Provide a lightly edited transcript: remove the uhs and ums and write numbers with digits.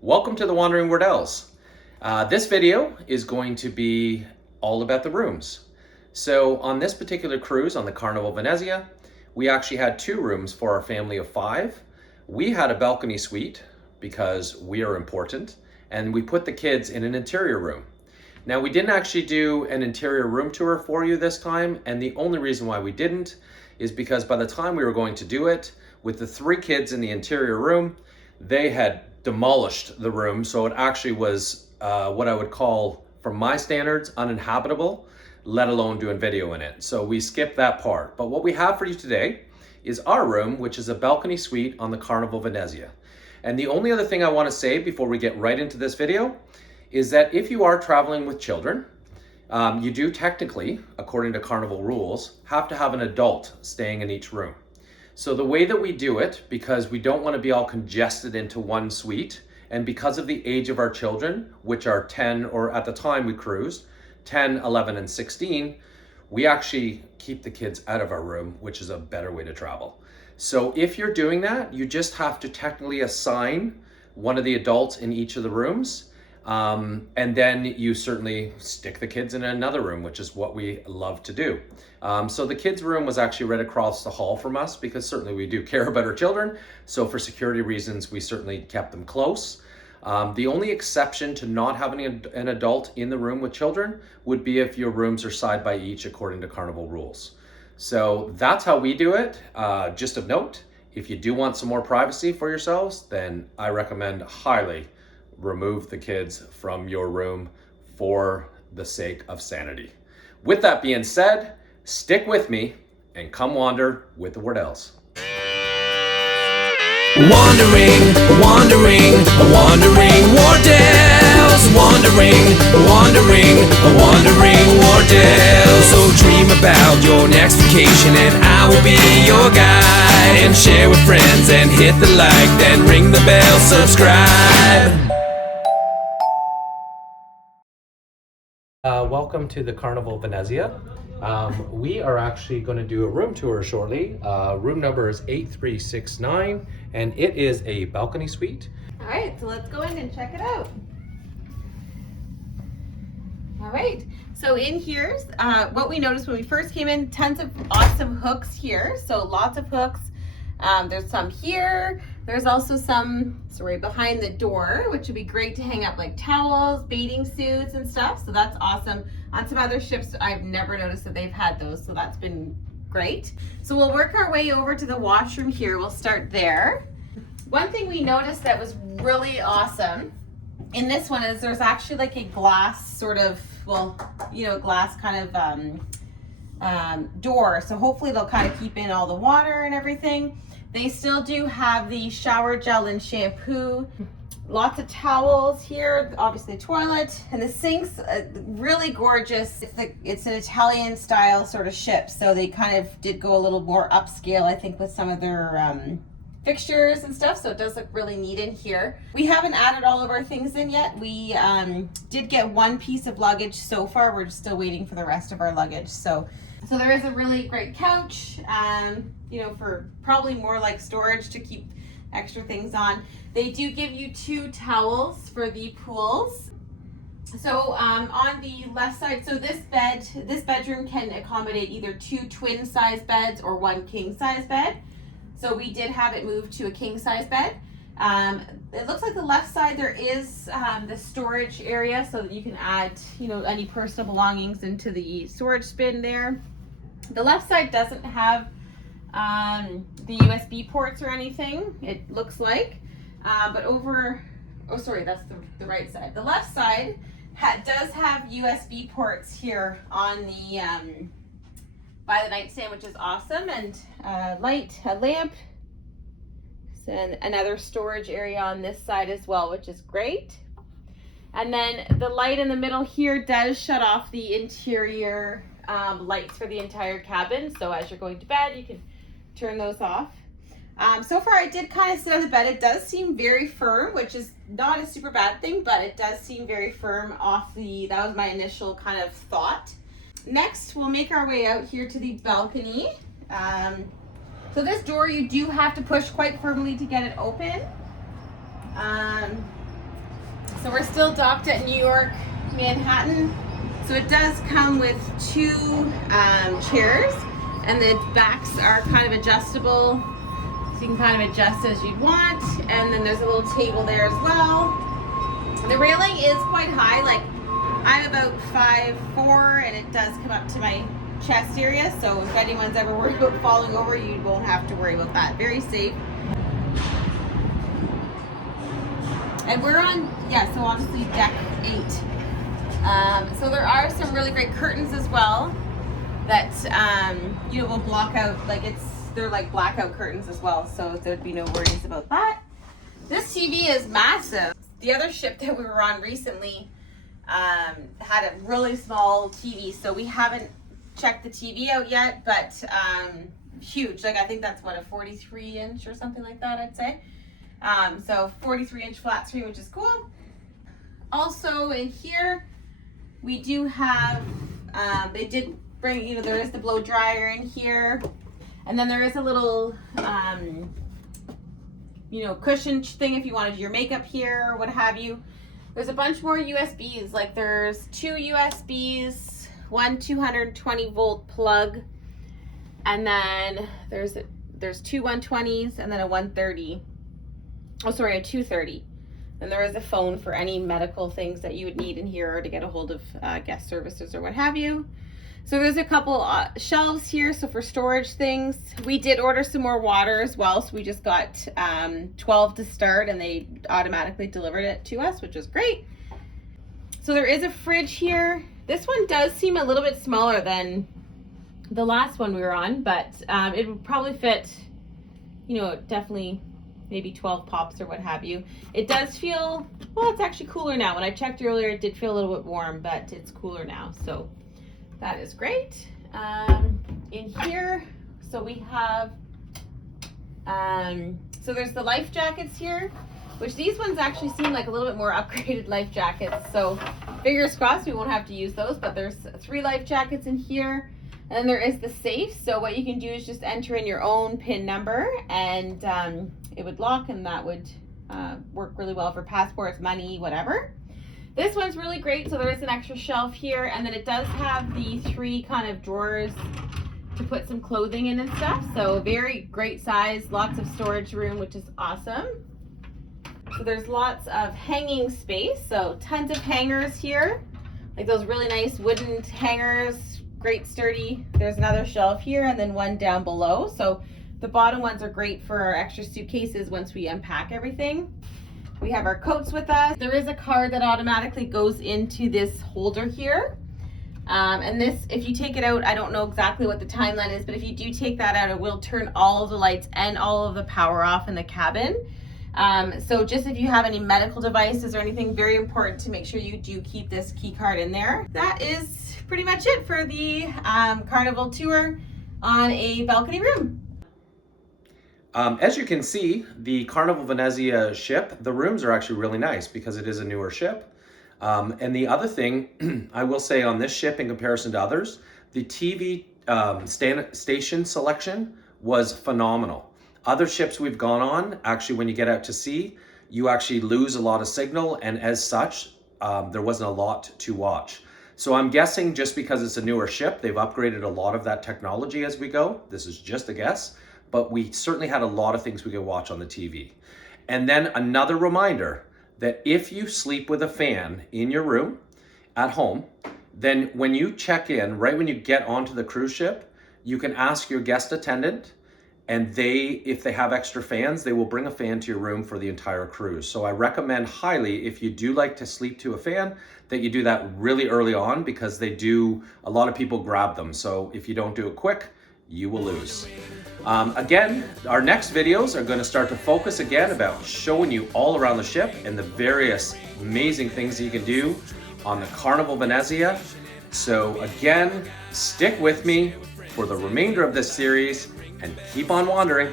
Welcome to the Wandering Wardells. This video is going to be all about the rooms. So on this particular cruise on the Carnival Venezia, we actually had 2 rooms for our family of 5. We had a balcony suite because we are important, and we put the kids in an interior room. Now, we didn't actually do an interior room tour for you this time, and the only reason why we didn't is because by the time we were going to do it, with the 3 kids in the interior room, they had demolished the room, so it actually was what I would call, from my standards, uninhabitable, let alone doing video in it. So we skipped that part. But what we have for you today is our room, which is a balcony suite on the Carnival Venezia. And the only other thing I want to say before we get right into this video is that if you are traveling with children, you do technically, according to Carnival rules, have to have an adult staying in each room. So the way that we do it, because we don't want to be all congested into one suite, and because of the age of our children, which are 10, or at the time we cruised, 10, 11, and 16, we actually keep the kids out of our room, which is a better way to travel. So if you're doing that, you just have to technically assign one of the adults in each of the rooms. And then you certainly stick the kids in another room, which is what we love to do. So the kids' room was actually right across the hall from us because certainly we do care about our children. So for security reasons, we certainly kept them close. The only exception to not having an adult in the room with children would be if your rooms are side by each according to Carnival rules. So that's how we do it. Just of note, if you do want some more privacy for yourselves, then I recommend highly remove the kids from your room for the sake of sanity. With that being said, stick with me and come wander with the Wardells. Wandering, wandering, wandering Wardells. Wandering, wandering, wandering Wardells. So dream about your next vacation and I will be your guide. And share with friends and hit the like, then ring the bell, subscribe. Welcome to the Carnival Venezia. We are actually going to do a room tour shortly. Room number is 8369, and it is a balcony suite. All right, so let's go in and check it out. All right, so in here, what we noticed when we first came in, tons of awesome hooks here. So lots of hooks. There's some here. There's also some, sorry, behind the door, which would be great to hang up like towels, bathing suits and stuff. So that's awesome. On some other ships, I've never noticed that they've had those. So that's been great. So we'll work our way over to the washroom here. We'll start there. One thing we noticed that was really awesome in this one is there's actually like a glass sort of, well, you know, glass kind of door. So hopefully they'll kind of keep in all the water and everything. They still do have the shower gel and shampoo. Lots of towels here, obviously the toilet, and the sink's really gorgeous. It's an Italian style sort of ship, so they kind of did go a little more upscale, I think, with some of their fixtures and stuff, so it does look really neat in here. We haven't added all of our things in yet. We did get 1 piece of luggage so far. We're just still waiting for the rest of our luggage. So there is a really great couch, you know, for probably more like storage to keep extra things on. They do give you 2 towels for the pools. So on the left side, so this bedroom can accommodate either 2 twin size beds or 1 king size bed. So we did have it moved to a king size bed. It looks like the left side there is the storage area so that you can add, you know, any personal belongings into the storage bin there. The left side doesn't have the USB ports or anything, it looks like. But over, oh sorry, that's the right side. The left side does have USB ports here on the by the nightstand, which is awesome, and a lamp, and another storage area on this side as well, which is great. And then the light in the middle here does shut off the interior lights for the entire cabin, so as you're going to bed you can turn those off. So far I did kind of sit on the bed. It does seem very firm, which is not a super bad thing, but it does seem very firm off that was my initial kind of thought. Next, we'll make our way out here to the balcony. So this door you do have to push quite firmly to get it open. So we're still docked at New York, Manhattan. So it does come with two chairs, and the backs are kind of adjustable. So you can kind of adjust as you'd want. And then there's a little table there as well. The railing is quite high, like I'm about 5'4", and it does come up to my chest area. So if anyone's ever worried about falling over, you won't have to worry about that. Very safe. And we're on, yeah, so obviously deck 8. So there are some really great curtains as well that, you know, will block out, like they're like blackout curtains as well. So there'd be no worries about that. This TV is massive. The other ship that we were on recently had a really small TV. So we haven't checked the TV out yet, but huge. Like I think that's what, a 43-inch or something like that, I'd say. So 43-inch flat screen, which is cool. Also in here, we do have, they did bring, you know, there is the blow dryer in here. And then there is a little, you know, cushion thing if you wanted your makeup here or what have you. There's a bunch more USBs, like there's 2 USBs, one 220 volt plug, and then there's 2 120s and then a 130. Oh, sorry, a 230. And there is a phone for any medical things that you would need in here or to get a hold of guest services or what have you. So there's a couple shelves here, so for storage things. We did order some more water as well, so we just got 12 to start, and they automatically delivered it to us, which was great. So there is a fridge here. This one does seem a little bit smaller than the last one we were on, but it would probably fit, you know, definitely maybe 12 pops or what have you. It does feel, well, it's actually cooler now. When I checked earlier, it did feel a little bit warm, but it's cooler now, so that is great. In here, so we have, so there's the life jackets here, which these ones actually seem like a little bit more upgraded life jackets. So fingers crossed we won't have to use those, but there's 3 life jackets in here. And then there is the safe. So what you can do is just enter in your own PIN number, and it would lock, and that would work really well for passports, money, whatever. This one's really great. So there is an extra shelf here, and then it does have the 3 kind of drawers to put some clothing in and stuff. So very great size, lots of storage room, which is awesome. So there's lots of hanging space. So tons of hangers here, like those really nice wooden hangers, great sturdy. There's another shelf here and then one down below. So the bottom ones are great for our extra suitcases once we unpack everything. We have our coats with us. There is a card that automatically goes into this holder here. And this, if you take it out, I don't know exactly what the timeline is, but if you do take that out, it will turn all of the lights and all of the power off in the cabin. So just if you have any medical devices or anything, very important to make sure you do keep this key card in there. That is pretty much it for the Carnival tour on a balcony room. As you can see, the Carnival Venezia ship, the rooms are actually really nice because it is a newer ship. And the other thing I will say on this ship in comparison to others, the TV station selection was phenomenal. Other ships we've gone on, actually when you get out to sea, you actually lose a lot of signal, and as such, there wasn't a lot to watch. So I'm guessing just because it's a newer ship, they've upgraded a lot of that technology as we go. This is just a guess, but we certainly had a lot of things we could watch on the TV. And then another reminder that if you sleep with a fan in your room at home, then when you check in, right when you get onto the cruise ship, you can ask your guest attendant, and if they have extra fans, they will bring a fan to your room for the entire cruise. So I recommend highly, if you do like to sleep to a fan, that you do that really early on, because a lot of people grab them. So if you don't do it quick, you will lose. Again, our next videos are going to start to focus again about showing you all around the ship and the various amazing things that you can do on the Carnival Venezia. So again, stick with me for the remainder of this series and keep on wandering.